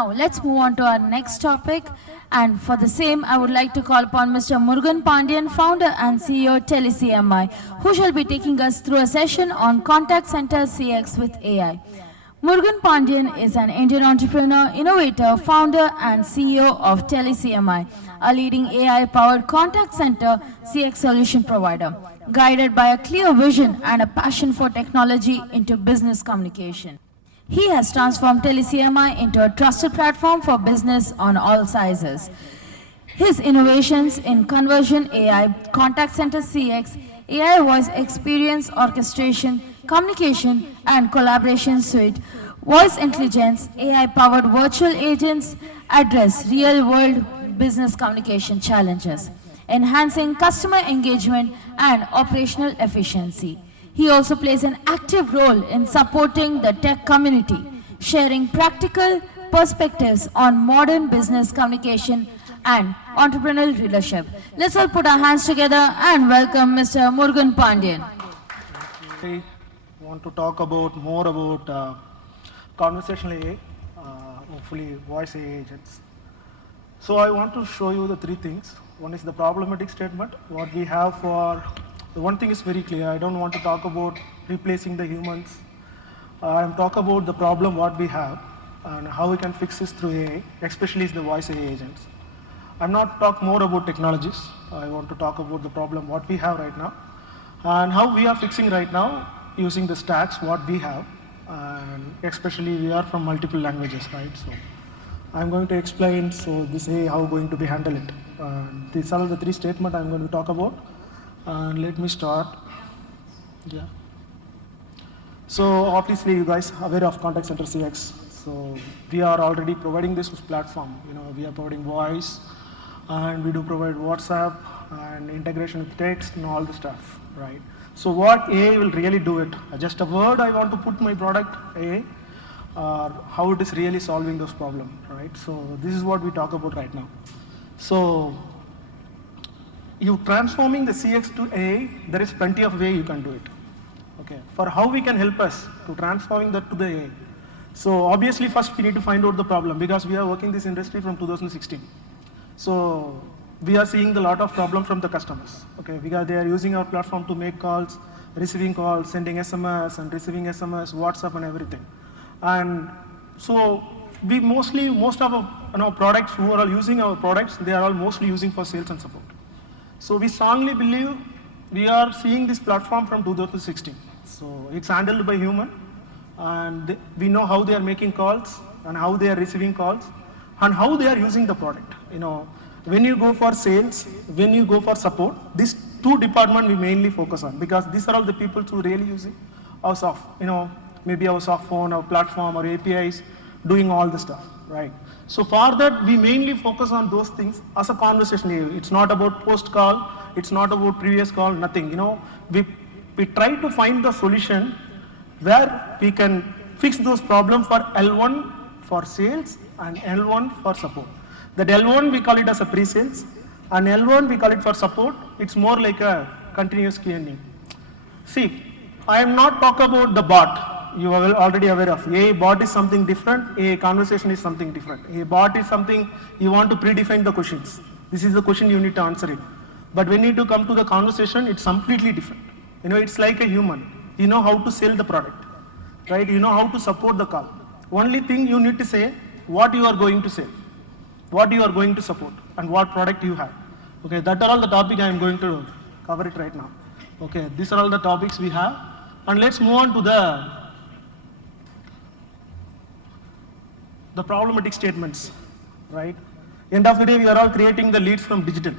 Now, let's move on to our next topic. And for the same, I would like to call upon Mr. Murugan Pandian, founder and CEO TeleCMI, who shall be taking us through a session on contact center CX with AI. Murugan Pandian is an Indian entrepreneur, innovator, founder, and CEO of TeleCMI, a leading AI-powered contact center CX solution provider, guided by a clear vision and a passion for technology into business communication. He has transformed TeleCMI into a trusted platform for business on all sizes. His innovations in conversion AI, contact center CX, AI voice experience orchestration, communication and collaboration suite, voice intelligence, AI-powered virtual agents address real-world business communication challenges, enhancing customer engagement and operational efficiency. He also plays an active role in supporting the tech community, sharing practical perspectives on modern business communication and entrepreneurial leadership. Let's all put our hands together and welcome Mr. Murugan Pandian. I want to talk more about conversational AI, hopefully voice AI agents. So I want to show you the three things. One is the problematic statement, what we have for. The one thing is very clear. I don't want to talk about replacing the humans. I'm talking about the problem what we have and how we can fix this through AI, especially the voice AI agents. I'm not talk more about technologies. I want to talk about the problem what we have right now and how we are fixing right now using the stacks what we have, and especially we are from multiple languages, right? So I'm going to explain so this AI how going to be handle it. These are the three statements I'm going to talk about. Let me start. Yeah. So obviously you guys are aware of contact center CX. So we are already providing this platform. We are providing voice, and we do provide WhatsApp and integration with text and all the stuff, right? So what AI will really do it? Just a word I want to put my product AI, or how it is really solving those problems, right? So this is what we talk about right now. So you transforming the CX to AI, there is plenty of way you can do it. Okay. For how we can help us to transforming that to the AI. So obviously first we need to find out the problem because we are working this industry from 2016. So we are seeing a lot of problem from the customers. Okay, because they are using our platform to make calls, receiving calls, sending SMS and receiving SMS, WhatsApp and everything. And so we most of our products who are all using our products, they are all mostly using for sales and support. So we strongly believe we are seeing this platform from 2016. So it's handled by human, and we know how they are making calls and how they are receiving calls and how they are using the product. When you go for sales, when you go for support, these two departments we mainly focus on because these are all the people who really using our maybe our soft phone, our platform, our APIs, doing all the stuff, right? So for that, we mainly focus on those things as a conversation. It's not about post call, it's not about previous call, nothing. We try to find the solution where we can fix those problems for L1 for sales and L1 for support. That L1 we call it as a pre-sales, and L1 we call it for support. It's more like a continuous Q&A. See, I am not talking about the bot. You are already aware of. A bot is something different, a conversation is something different. A bot is something you want to predefine the questions. This is the question you need to answer it. But when you need to come to the conversation, it's completely different. It's like a human. You know how to sell the product, right? You know how to support the call. Only thing you need to say, what you are going to sell, what you are going to support, and what product you have. Okay, that are all the topic I am going to cover it right now. Okay, these are all the topics we have. And let's move on to the problematic statements, right? End of the day, we are all creating the leads from digital.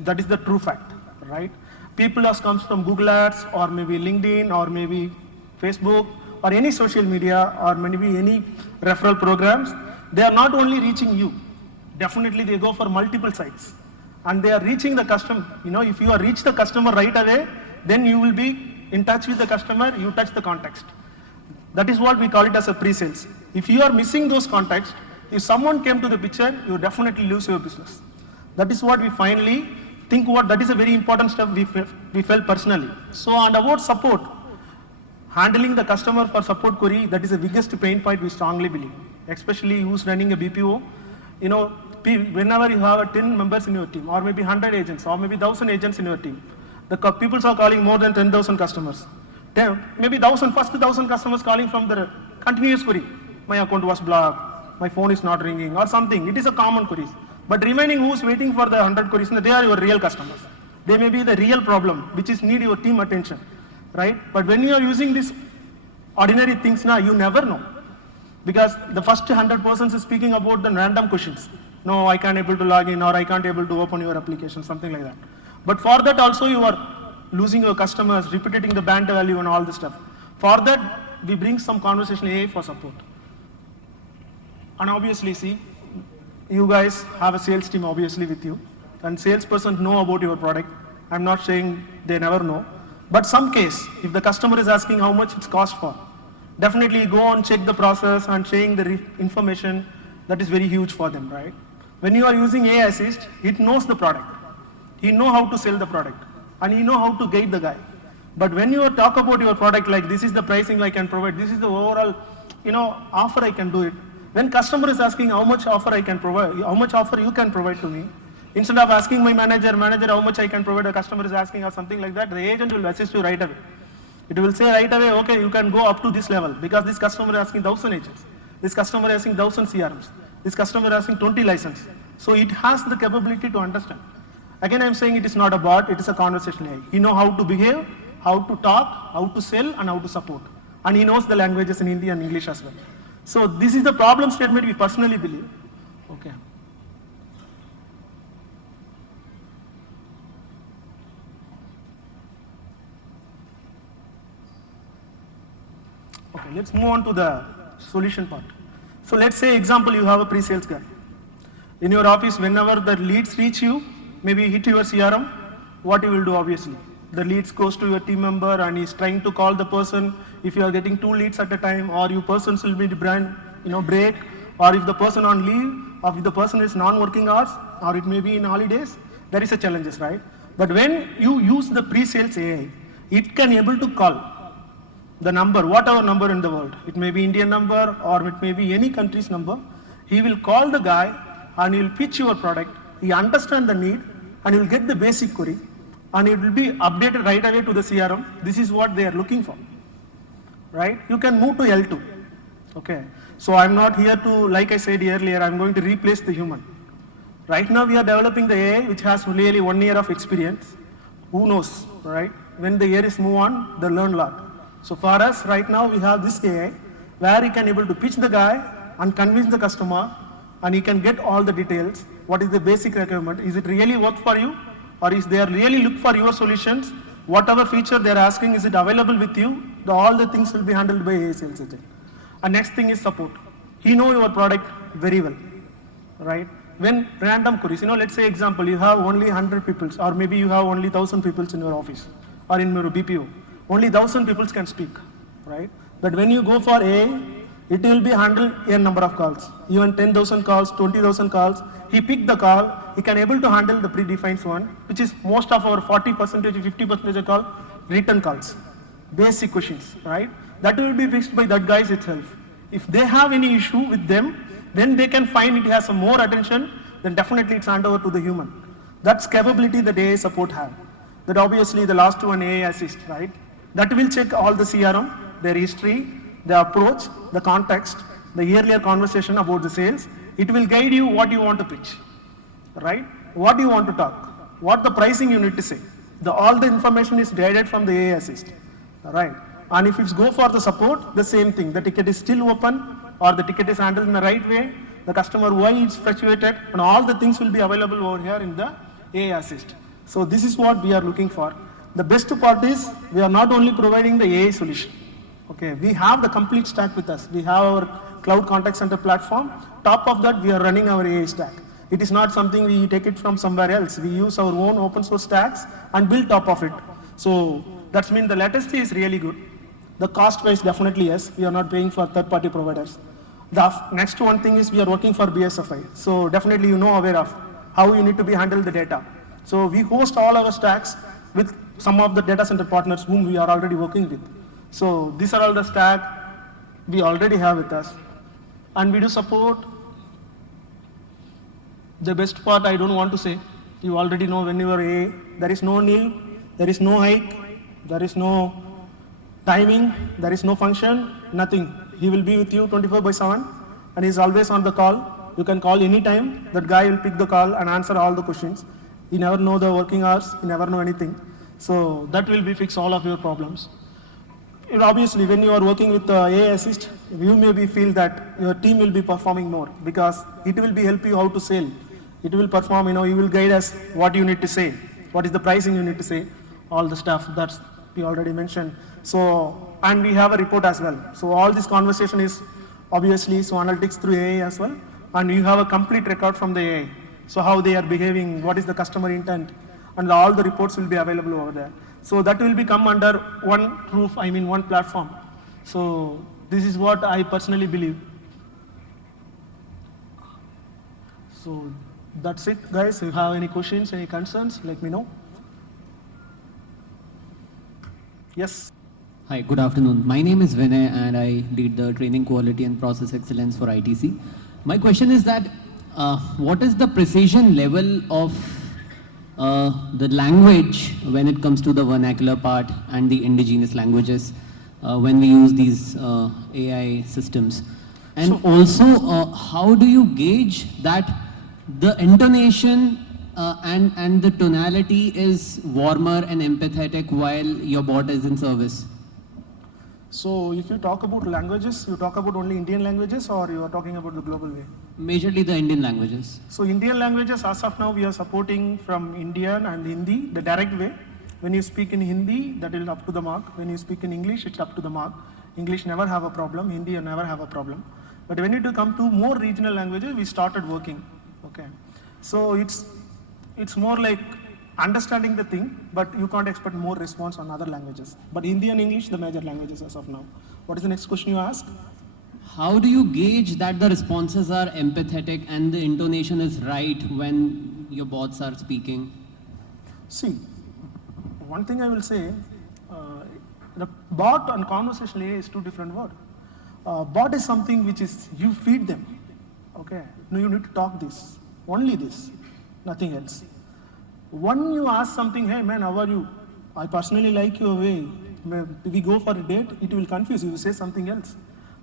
That is the true fact, right? People has comes from Google Ads or maybe LinkedIn or maybe Facebook or any social media or maybe any referral programs. They are not only reaching you, definitely they go for multiple sites and they are reaching the customer. If you are reach the customer right away, then you will be in touch with the customer, you touch the context. That is what we call it as a pre-sales. If you are missing those contacts, if someone came to the picture, you definitely lose your business. That is what we finally think that is a very important step we felt personally. So, and about support, handling the customer for support query, that is the biggest pain point we strongly believe. especially who's running a BPO, you know, whenever you have 10 members in your team, or maybe 100 agents, or maybe 1,000 agents in your team, the people are calling more than 10,000 customers. Maybe first 1,000 customers calling from the continuous query. My account was blocked, my phone is not ringing, or something. It is a common query. But remaining who's waiting for the 100 queries, they are your real customers. They may be the real problem, which is need your team attention, right? But when you are using these ordinary things now, you never know. Because the first 100 persons is speaking about the random questions. No, I can't able to log in, or I can't able to open your application, something like that. But for that also you are losing your customers, repeating the band value and all this stuff. For that, we bring some conversational AI for support. And obviously, see, you guys have a sales team obviously with you, and salesperson know about your product. I'm not saying they never know, but some case, if the customer is asking how much it's cost for, definitely go and check the process and sharing the information. That is very huge for them, right? When you are using AI Assist, it knows the product. He know how to sell the product, and he know how to guide the guy. But when you talk about your product, like this is the pricing I can provide, this is the overall, offer I can do it. When customer is asking how much offer I can provide, how much offer you can provide to me, instead of asking my manager how much I can provide, the customer is asking or something like that, the agent will assist you right away. It will say right away, okay, you can go up to this level, because this customer is asking 1,000 agents, this customer is asking 1,000 CRMs, this customer is asking 20 licenses. So it has the capability to understand. Again, I'm saying it is not a bot, it is a conversational AI. He knows how to behave, how to talk, how to sell, and how to support. And he knows the languages in Hindi and English as well. So this is the problem statement we personally believe. Okay. Okay, let's move on to the solution part. So let's say example, you have a pre-sales guy. In your office, whenever the leads reach you, maybe hit your CRM, what you will do obviously? The leads goes to your team member and he's trying to call the person. If you are getting 2 leads at a time, or you persons will be the brand, break, or if the person on leave, or if the person is non-working hours, or it may be in holidays, there is a challenges, right? But when you use the pre-sales AI, it can able to call the number, whatever number in the world. It may be Indian number, or it may be any country's number. He will call the guy and he will pitch your product. He understand the need and he will get the basic query, and it will be updated right away to the CRM. This is what they are looking for, right? You can move to L2. Okay. So I'm not here to, like I said earlier, I'm going to replace the human. Right now we are developing the AI which has really 1 year of experience. Who knows, right? When the year is move on, they learn a lot. So for us right now we have this AI where he can able to pitch the guy and convince the customer, and he can get all the details. What is the basic requirement? Is it really work for you, or is they really look for your solutions? Whatever feature they are asking, is it available with you? All the things will be handled by AI sales agent. And next thing is support. He know your product very well, right? When random queries, let's say example, you have only 100 people, or maybe you have only 1,000 people in your office, or in your BPO. Only 1,000 people can speak, right? But when you go for AI, it will be handled a number of calls, even 10,000 calls, 20,000 calls. He picked the call, he can able to handle the predefined one, which is most of our 40%, 50% call, written calls, basic questions, right? That will be fixed by that guys itself. If they have any issue with them, then they can find it has some more attention, then definitely it's handed over to the human. That's capability that AI support have. That obviously the last one, AI Assist, right? That will check all the CRM, their history, the approach, the context, the earlier conversation about the sales. It will guide you what you want to pitch, right? What you want to talk, what the pricing you need to say. All the information is guided from the AI Assist, right? And if it's go for the support, the same thing. The ticket is still open, or the ticket is handled in the right way. The customer why is frustrated, and all the things will be available over here in the AI Assist. So this is what we are looking for. The best part is we are not only providing the AI solution. Okay, we have the complete stack with us. We have our cloud contact center platform. Top of that, we are running our AI stack. It is not something we take it from somewhere else. We use our own open source stacks and build top of it. So that means the latency is really good. The cost wise, definitely yes. We are not paying for third-party providers. The next one thing is we are working for BSFI. So definitely you know aware of how you need to be handle the data. So we host all our stacks with some of the data center partners whom we are already working with. So these are all the stack we already have with us. And video support, the best part I don't want to say. You already know when you are AA, there is no kneel, there is no hike, there is no timing, there is no function, nothing. He will be with you 24/7 and he is always on the call. You can call anytime, that guy will pick the call and answer all the questions. You never know the working hours, you never know anything. So that will be fix all of your problems. And obviously, when you are working with AI Assist, you maybe feel that your team will be performing more because it will be help you how to sell. It will perform, you will guide us what you need to say, what is the pricing you need to say, all the stuff that's we already mentioned. So, and we have a report as well. So all this conversation is obviously so analytics through AI as well, and you have a complete record from the AI. So how they are behaving, what is the customer intent, and all the reports will be available over there. So that will become under one roof, one platform. So this is what I personally believe. So that's it, guys. If you have any questions, any concerns, let me know. Yes. Hi, good afternoon. My name is Vinay and I lead the training quality and process excellence for ITC. My question is that what is the precision level of the language when it comes to the vernacular part and the indigenous languages when we use these AI systems? And also, how do you gauge that the intonation and the tonality is warmer and empathetic while your bot is in service? So if you talk about languages, you talk about only Indian languages or you are talking about the global way? Majorly the Indian languages. So Indian languages, as of now, we are supporting from Indian and Hindi, the direct way. When you speak in Hindi, that is up to the mark. When you speak in English, it's up to the mark. English never have a problem, Hindi never have a problem. But when it come to more regional languages, we started working. Okay. So it's more like understanding the thing, but you can't expect more response on other languages. But Hindi and English, the major languages as of now. What is the next question you ask? How do you gauge that the responses are empathetic and the intonation is right when your bots are speaking? See, one thing I will say, the bot and conversational AI is two different words. Bot is something which is, you feed them. Okay, no, you need to talk this, only this, nothing else. When you ask something, hey man, how are you? I personally like your way. We go for a date, it will confuse you, you say something else.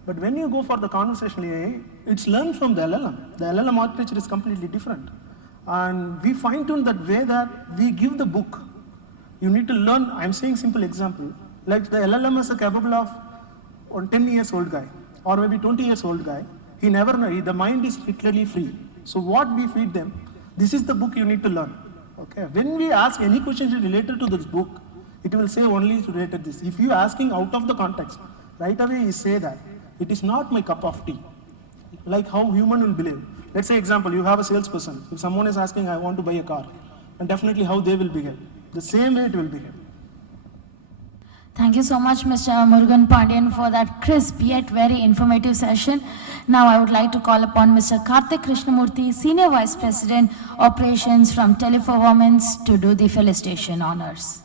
But when you go for the conversational AI, it's learned from the LLM. The LLM architecture is completely different. And we fine tune that way that we give the book. You need to learn, I'm saying simple example, like the LLM is capable of a 10 years old guy or maybe 20 years old guy. He never know, the mind is literally free. So what we feed them, this is the book you need to learn. Okay. When we ask any questions related to this book, it will say only related to this. If you are asking out of the context, right away you say that it is not my cup of tea. Like how human will believe. Let's say example, you have a salesperson. If someone is asking, I want to buy a car, and definitely how they will behave. The same way it will behave. Thank you so much, Mr. Murugan Pandian, for that crisp yet very informative session. Now I would like to call upon Mr. Karthik Krishnamurthy, Senior Vice President, Operations from Teleperformance, to do the felicitation honors.